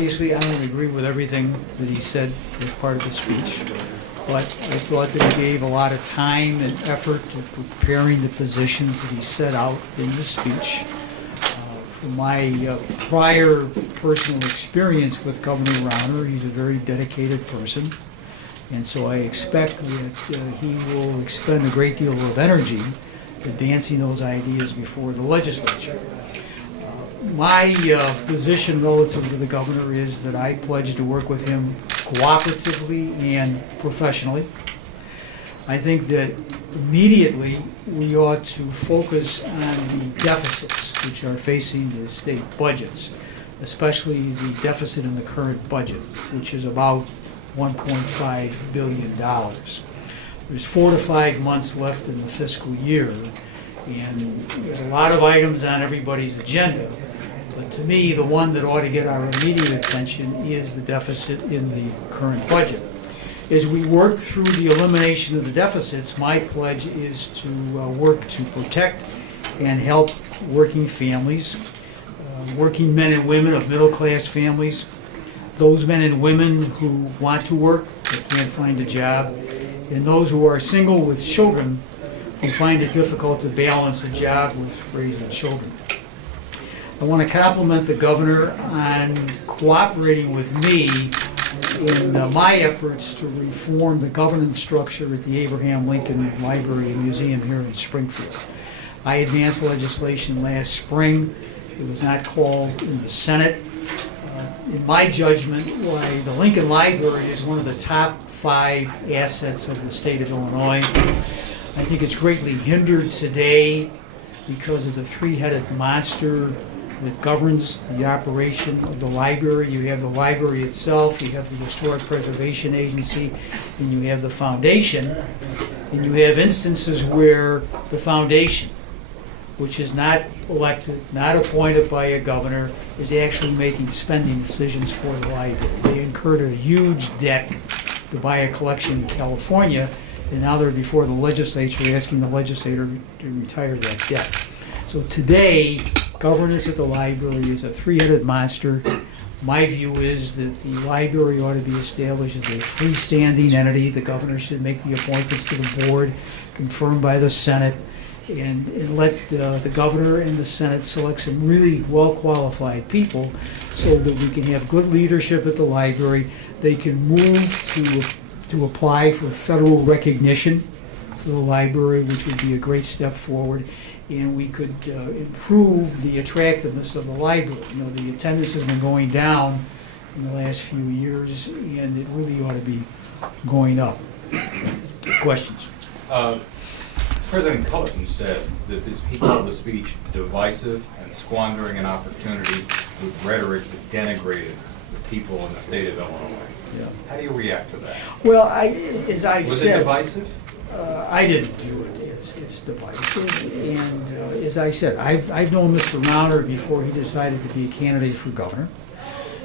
Obviously, I don't agree with everything that he said as part of the speech, but I thought that he gave a lot of time and effort to preparing the positions that he set out in the speech. From my prior personal experience with Governor Rauner, he's a very dedicated person, and so I expect that he will expend a great deal of energy advancing those ideas before the legislature. My position relative to the governor is that I pledge to work with him cooperatively and professionally. I think that immediately we ought to focus on the deficits which are facing the state budgets, especially the deficit in the current budget, which is about $1.5 billion. There's 4 to 5 months left in the fiscal year, and there's a lot of items on everybody's agenda. But to me, the one that ought to get our immediate attention is the deficit in the current budget. As we work through the elimination of the deficits, my pledge is to work to protect and help working families, working men and women of middle-class families, those men and women who want to work but can't find a job, and those who are single with children who find it difficult to balance a job with raising children. I want to compliment the governor on cooperating with me in my efforts to reform the governance structure at the Abraham Lincoln Library and Museum here in Springfield. I advanced legislation last spring. It was not called in the Senate. In my judgment, why the Lincoln Library is one of the top 5 assets of the state of Illinois. I think it's greatly hindered today because of the 3-headed monster that governs the operation of the library. You have the library itself, you have the Historic Preservation Agency, and you have the foundation. And you have instances where the foundation, which is not elected, not appointed by a governor, is actually making spending decisions for the library. They incurred a huge debt to buy a collection in California, and now they're before the legislature asking the legislator to retire that debt. So today, governance at the library is a 3-headed monster. My view is that the library ought to be established as a freestanding entity. The governor should make the appointments to the board, confirmed by the Senate, and let the governor and the Senate select some really well-qualified people so that we can have good leadership at the library. They can move to apply for federal recognition for the library, which would be a great step forward. And we could improve the attractiveness of the library. You know, the attendance has been going down in the last few years, and it really ought to be going up. Questions? President Cullen said that he called the speech divisive and squandering an opportunity with rhetoric that denigrated the people in the state of Illinois. Yeah. How do you react to that? Well, as I Was said, it divisive? I didn't view it as divisive, and as I said, I've known Mr. Rauner before he decided to be a candidate for governor.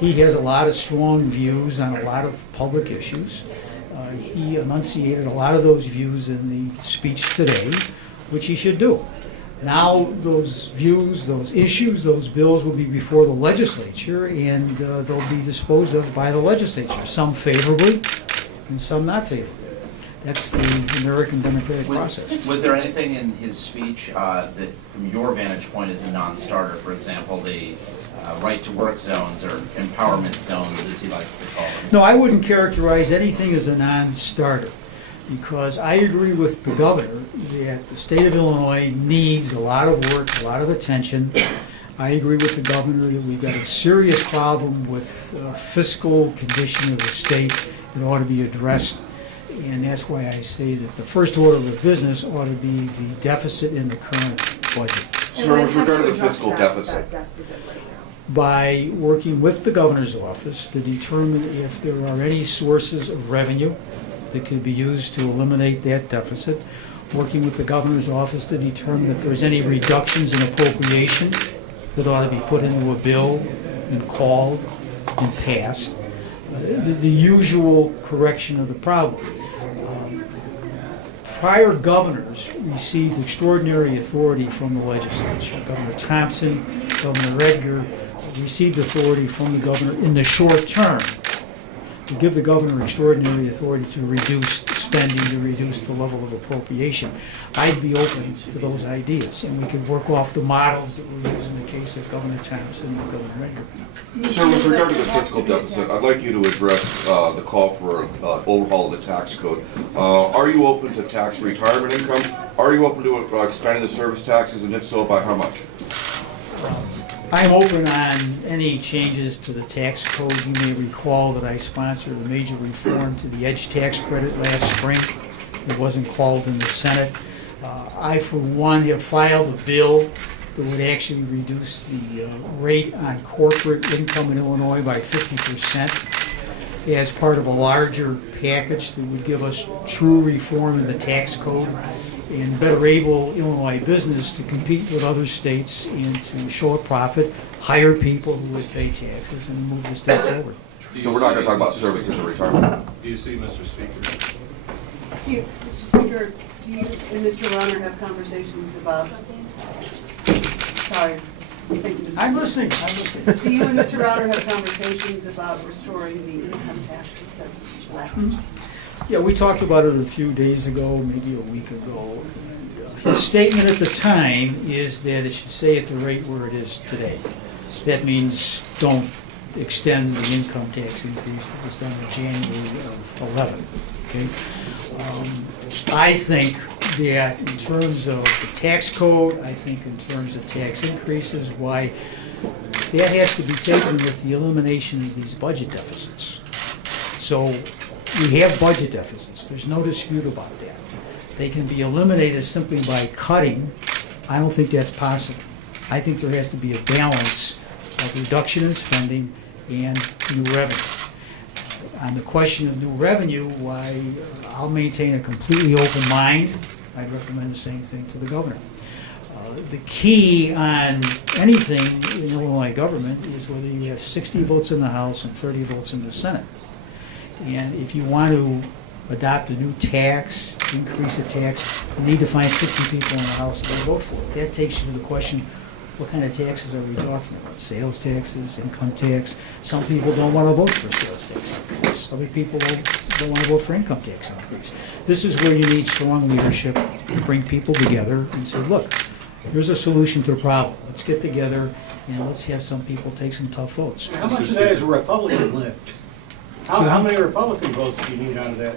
He has a lot of strong views on a lot of public issues. He enunciated a lot of those views in the speech today, which he should do. Now those views, those issues, those bills will be before the legislature, and they'll be disposed of by the legislature, some favorably and some not favorably. That's the American democratic process. Was there anything in his speech that, from your vantage point, is a non-starter? For example, the right-to-work zones or empowerment zones, as he likes to call them? No, I wouldn't characterize anything as a non-starter, because I agree with the governor that the state of Illinois needs a lot of work, a lot of attention. I agree with the governor that we've got a serious problem with fiscal condition of the state that ought to be addressed. And that's why I say that the first order of business ought to be the deficit in the current budget. Sir, with regard to the fiscal deficit. That deficit right now. By working with the governor's office to determine if there are any sources of revenue that could be used to eliminate that deficit, working with the governor's office to determine if there's any reductions in appropriation that ought to be put into a bill and called and passed. The usual correction of the problem. Prior governors received extraordinary authority from the legislature. Governor Thompson, Governor Edgar, received authority from the governor in the short term to give the governor extraordinary authority to reduce spending, to reduce the level of appropriation. I'd be open to those ideas, and we could work off the models that we use in the case of Governor Thompson and Governor Edgar. Sir, with regard to the fiscal deficit, I'd like you to address the call for overhaul of the tax code. Are you open to tax retirement income? Are you open to expanding the service taxes, and if so, by how much? I'm open on any changes to the tax code. You may recall that I sponsored a major reform to the edge tax credit last spring. It wasn't called in the Senate. I, for one, have filed a bill that would actually reduce the rate on corporate income in Illinois by 50% as part of a larger package that would give us true reform in the tax code and better able Illinois business to compete with other states and to show a profit, hire people who would pay taxes, and move the state forward. So we're not going to talk about services and retirement? Do you see, Mr. Speaker? Mr. Speaker, do you and Mr. Rauner have conversations about, sorry, thank you, Mr. I'm Speaker. listening. Do you and Mr. Rauner have conversations about restoring the income taxes that lapsed? Yeah, we talked about it a few days ago, maybe a week ago. The statement at the time is that it should stay at the rate where it is today. That means don't extend the income tax increase that was done in January of 11. Okay? I think that in terms of the tax code, I think in terms of tax increases, why that has to be taken with the elimination of these budget deficits. So we have budget deficits. There's no dispute about that. They can be eliminated simply by cutting. I don't think that's possible. I think there has to be a balance of reduction in spending and new revenue. On the question of new revenue, why, I'll maintain a completely open mind. I'd recommend the same thing to the governor. The key on anything in Illinois government is whether you have 60 votes in the House and 30 votes in the Senate. And if you want to adopt a new tax, increase a tax, you need to find 60 people in the House that will vote for it. That takes you to the question, what kind of taxes are we talking about? Sales taxes, income tax? Some people don't want to vote for a sales tax increase. Other people don't want to vote for income tax increase. This is where you need strong leadership, bring people together and say, look, here's a solution to the problem. Let's get together and let's have some people take some tough votes. How much of that is a Republican lift? How many Republican votes do you need out of that?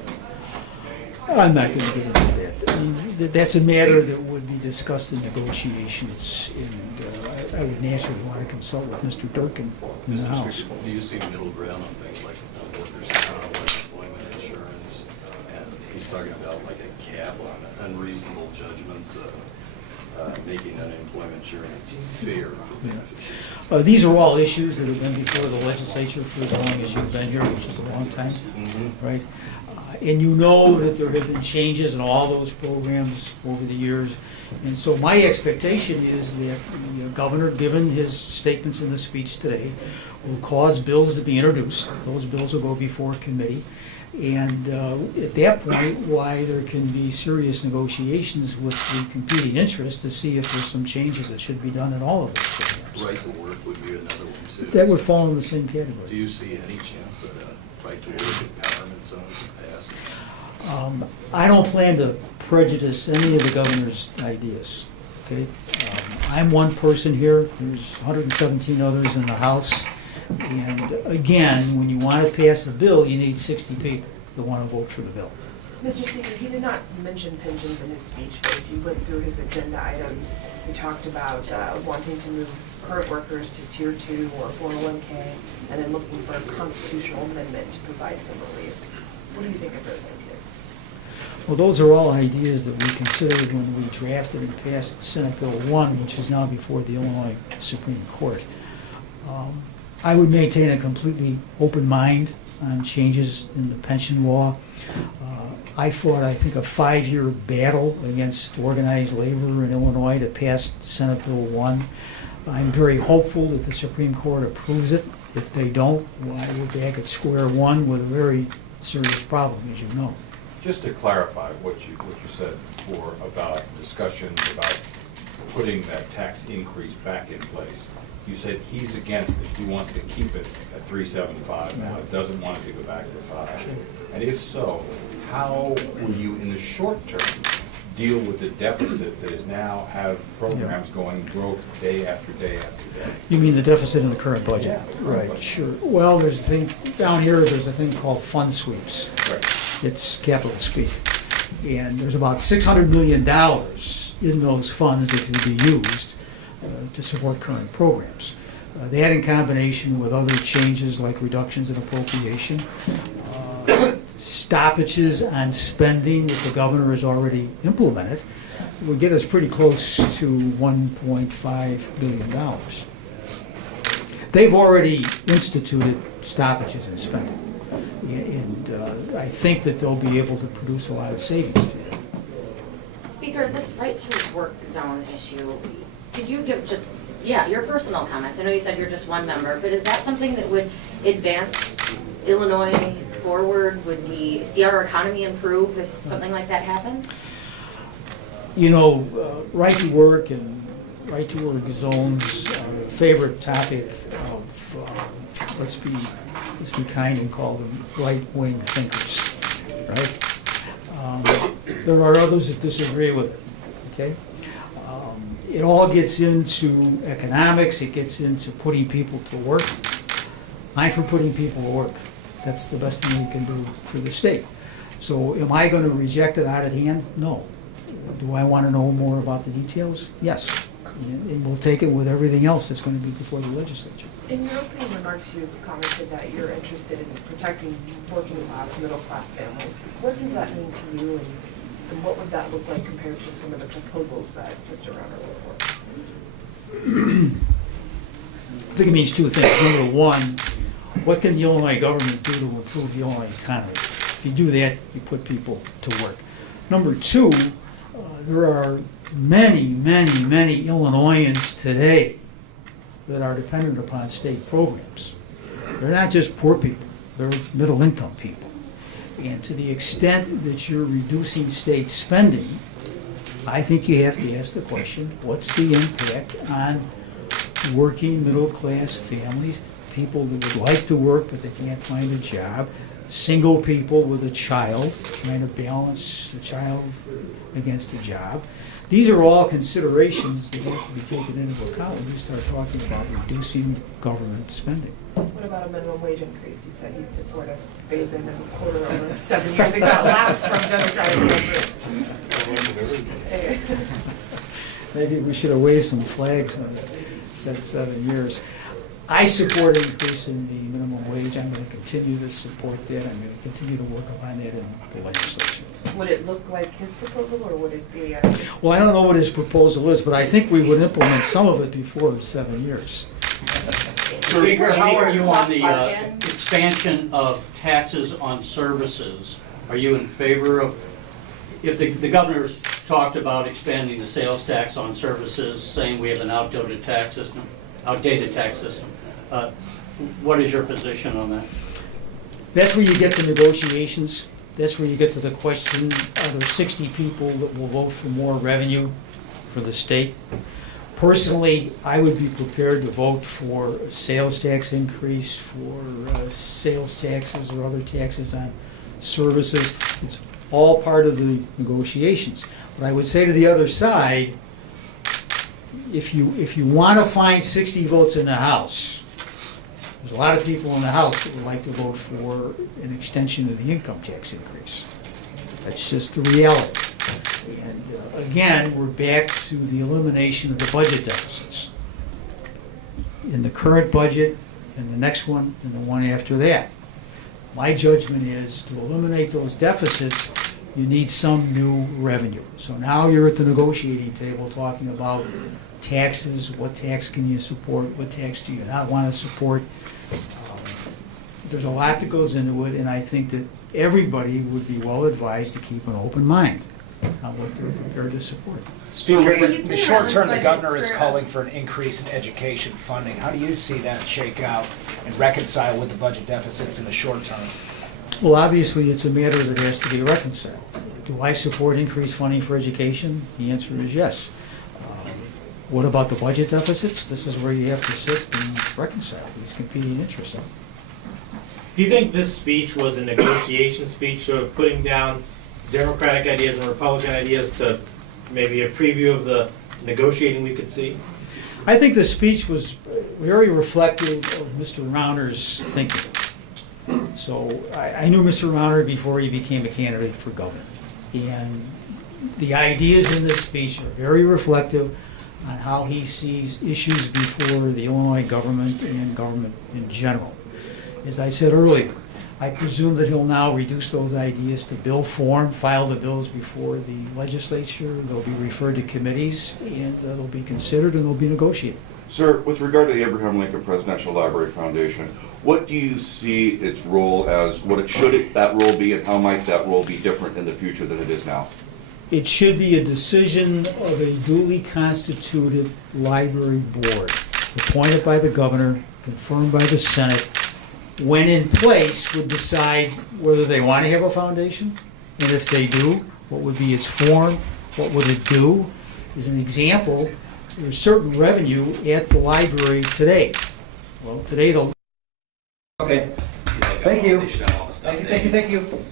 I'm not going to get into that. I mean, that's a matter that would be discussed in negotiations, and I would naturally want to consult with Mr. Durkin in the Mr. House. Speaker, do you see middle ground on things like workers' comp, unemployment insurance, and he's talking about like a cap on unreasonable judgments, making unemployment insurance fair for beneficiaries? These are all issues that have been before the legislature for as long as you've been here, which is a long time, right? And you know that there have been changes in all those programs over the years. And so my expectation is that the governor, given his statements in the speech today, will cause bills to be introduced. Those bills will go before committee. And at that point, why there can be serious negotiations with the competing interests to see if there's some changes that should be done in all of those programs. Right to work would be another one too. That would fall in the same Do category. you see any chance that right to work empowerment zones would pass? I don't plan to prejudice any of the governor's ideas, okay? I'm one person here, there's 117 others in the House, and again, when you want to pass a bill, you need 60 people that want to vote for the bill. Mr. Speaker, he did not mention pensions in his speech, but if you went through his agenda items, he talked about wanting to move current workers to Tier 2 or 401K, and then looking for a constitutional amendment to provide some relief. What do you think of those ideas? Well, those are all ideas that we considered when we drafted and passed Senate Bill 1, which is now before the Illinois Supreme Court. I would maintain a completely open mind on changes in the pension law. I fought, I think, a 5-year battle against organized labor in Illinois to pass Senate Bill 1. I'm very hopeful that the Supreme Court approves it. If they don't, well, we're back at square one with a very serious problem, as you know. Just to clarify what you said before about discussions about putting that tax increase back in place, you said he's against it, he wants to keep it at 375 now, doesn't want it to go back to 5. And if so, how will you, in the short term, deal with the deficit that is now have programs going broke day after day after day? You mean the deficit in the current budget? Yeah. Right, sure. Well, there's a thing, down here, there's a thing called fund sweeps. Right. It's capital speak. And there's about $600 million in those funds that can be used to support current programs. That in combination with other changes like reductions in appropriation, stoppages on spending that the governor has already implemented, would get us pretty close to $1.5 billion. They've already instituted stoppages in spending, and I think that they'll be able to produce a lot of savings through that. Speaker, this right to work zone issue, could you give just, your personal comments? I know you said you're just one member, but is that something that would advance Illinois forward? Would we see our economy improve if something like that happened? You know, right to work and right to work zones are a favorite topic of, let's be kind and call them right-wing thinkers, right? There are others that disagree with it, okay? It all gets into economics, it gets into putting people to work. I'm for putting people to work. That's the best thing we can do for the state. So am I going to reject it out of hand? No. Do I want to know more about the details? Yes. And we'll take it with everything else that's going to be before the legislature. In your opening remarks, you commented that you're interested in protecting working class, middle class families. What does that mean to you, and what would that look like compared to some of the proposals that Mr. Rauner put forward? I think it means two things. Number one, what can the Illinois government do to improve the Illinois economy? If you do that, you put people to work. Number two, there are many Illinoisans today that are dependent upon state programs. They're not just poor people, they're middle income people. And to the extent that you're reducing state spending, I think you have to ask the question, what's the impact on working middle class families, people that would like to work but they can't find a job, single people with a child, trying to balance the child against the job. These are all considerations that have to be taken into account when you start talking about reducing government spending. What about a minimum wage increase? You said you'd support a phase-in of a quarter over 7 years. It got lapsed from Democratic members. Maybe we should have waved some flags when it said 7 years. I support increasing the minimum wage. I'm going to continue to support that. I'm going to continue to work upon that in the legislature. Would it look like his proposal, or would it be? Well, I don't know what his proposal is, but I think we would implement some of it before 7 years. Speaker, how are you on the Again? expansion of taxes on services? Are you in favor of, if the governor's talked about expanding the sales tax on services, saying we have an outdated tax system, what is your position on that? That's where you get to negotiations. That's where you get to the question, are there 60 people that will vote for more revenue for the state? Personally, I would be prepared to vote for a sales tax increase, for sales taxes or other taxes on services. It's all part of the negotiations. But I would say to the other side, if you want to find 60 votes in the House, there's a lot of people in the House that would like to vote for an extension of the income tax increase. That's just the reality. And again, we're back to the elimination of the budget deficits. In the current budget, and the next one, and the one after that. My judgment is to eliminate those deficits, you need some new revenue. So now you're at the negotiating table talking about taxes, what tax can you support, what tax do you not want to support. There's a lot that goes into it, and I think that everybody would be well advised to keep an open mind on what they're prepared to support. Speaker, Speaker, in the short term, the governor is calling for an increase in education funding. How do you see that shake out and reconcile with the budget deficits in the short term? Well, obviously, it's a matter that has to be reconciled. Do I support increased funding for education? The answer is yes. What about the budget deficits? This is where you have to sit and reconcile these competing interests. Do you think this speech was a negotiation speech, sort of putting down Democratic ideas and Republican ideas to maybe a preview of the negotiating we could see? I think the speech was very reflective of Mr. Rauner's thinking. So I knew Mr. Rauner before he became a candidate for governor. And the ideas in this speech are very reflective on how he sees issues before the Illinois government and government in general. As I said earlier, I presume that he'll now reduce those ideas to bill form, file the bills before the legislature, they'll be referred to committees, and they'll be considered and they'll be negotiated. Sir, with regard to the Abraham Lincoln Presidential Library Foundation, what do you see its role as, that role be, and how might that role be different in the future than it is now? It should be a decision of a duly constituted library board, appointed by the governor, confirmed by the Senate, when in place, would decide whether they want to have a foundation, and if they do, what would be its form, what would it do. As an example, there's certain revenue at the library today. Well, today the... Okay. Thank you. Thank you.